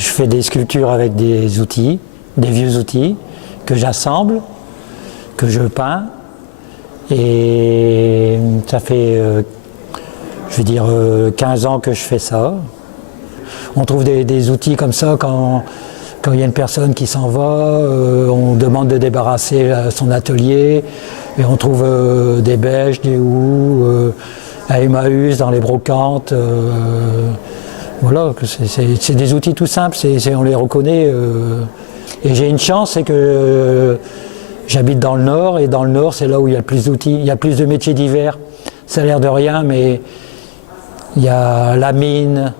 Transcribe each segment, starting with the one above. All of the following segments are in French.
Je fais des sculptures avec des outils, des vieux outils, que j'assemble, que je peins. Et ça fait, je veux dire, 15 ans que je fais ça. On trouve des outils comme ça quand il y a une personne qui s'en va, on demande de débarrasser son atelier et on trouve des bêches, des houes, à Emmaüs, dans les brocantes. Voilà, c'est des outils tout simples, on les reconnaît. Et j'ai une chance, c'est que j'habite dans le Nord, et dans le Nord, c'est là où il y a le plus d'outils. Il y a plus de métiers divers. Ça a l'air de rien, mais il y a la mine,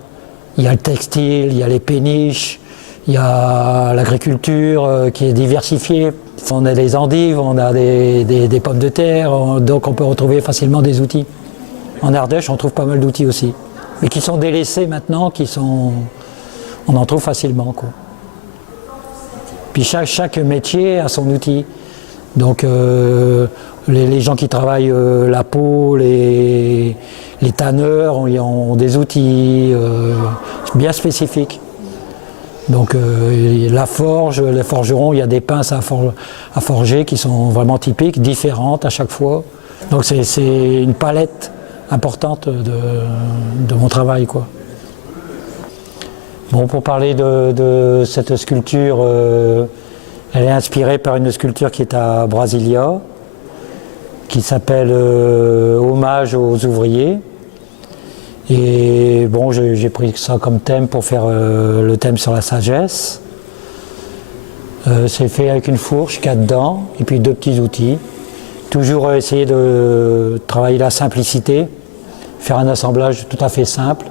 il y a le textile, il y a les péniches, il y a l'agriculture qui est diversifiée. On a des endives, on a des pommes de terre, donc on peut retrouver facilement des outils. En Ardèche, on trouve pas mal d'outils aussi, mais qui sont délaissés maintenant, on en trouve facilement, quoi. Puis chaque métier a son outil. Donc les gens qui travaillent la peau, les tanneurs ont des outils bien spécifiques. Donc la forge, les forgerons, il y a des pinces à forger qui sont vraiment typiques, différentes à chaque fois. Donc c'est une palette importante de mon travail, quoi. Bon, pour parler de cette sculpture, elle est inspirée par une sculpture qui est à Brasilia, qui s'appelle Hommage aux ouvriers. Et bon, j'ai pris ça comme thème pour faire le thème sur la sagesse. C'est fait avec une fourche, 4 dents, et puis 2 petits outils. Toujours essayer de travailler la simplicité, faire un assemblage tout à fait simple.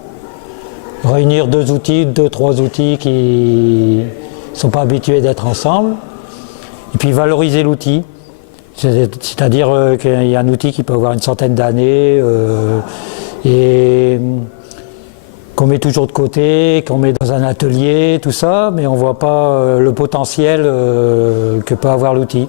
Réunir 2 outils, 2-3 outils qui ne sont pas habitués d'être ensemble. Et puis valoriser l'outil. C'est-à-dire qu'il y a un outil qui peut avoir une centaine d'années et qu'on met toujours de côté, qu'on met dans un atelier, tout ça, mais on ne voit pas le potentiel que peut avoir l'outil.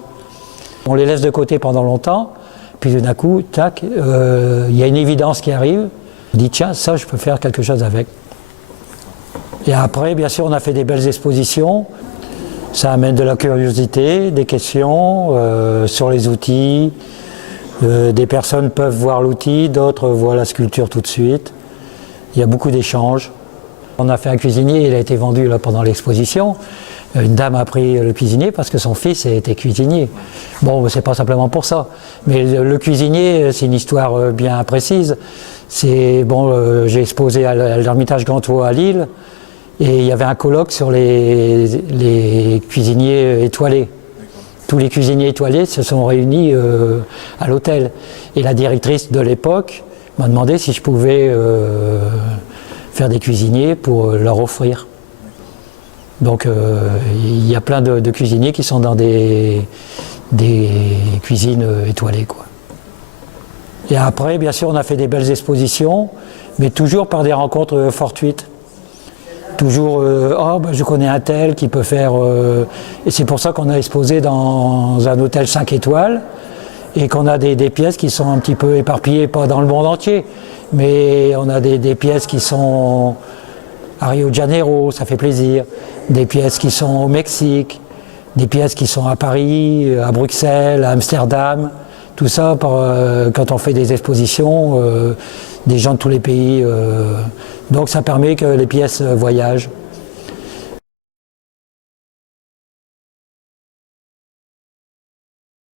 On les laisse de côté pendant longtemps, puis d'un coup, tac, il y a une évidence qui arrive. On dit tiens, ça je peux faire quelque chose avec. Et après, bien sûr, on a fait des belles expositions. Ça amène de la curiosité, des questions sur les outils. Des personnes peuvent voir l'outil, d'autres voient la sculpture tout de suite. Il y a beaucoup d'échanges. On a fait un cuisinier, il a été vendu là, pendant l'exposition. Une dame a pris le cuisinier parce que son fils était cuisinier. Bon, c'est pas simplement pour ça. Mais le cuisinier, c'est une histoire bien précise. C'est bon, j'ai exposé à l'Ermitage Gantois à Lille. Et il y avait un colloque sur les cuisiniers étoilés. Tous les cuisiniers étoilés se sont réunis à l'hôtel. Et la directrice de l'époque m'a demandé si je pouvais faire des cuisiniers pour leur offrir. Donc il y a plein de cuisiniers qui sont dans des cuisines étoilées, quoi. Et après, bien sûr, on a fait des belles expositions, mais toujours par des rencontres fortuites. Toujours, oh, ben, je connais un tel qui peut faire... et c'est pour ça qu'on a exposé dans un hôtel 5 étoiles et qu'on a des pièces qui sont un petit peu éparpillées, pas dans le monde entier, mais on a des pièces qui sont à Rio de Janeiro, ça fait plaisir, des pièces qui sont au Mexique, des pièces qui sont à Paris, à Bruxelles, à Amsterdam, tout ça, quand on fait des expositions, des gens de tous les pays. Donc ça permet que les pièces voyagent.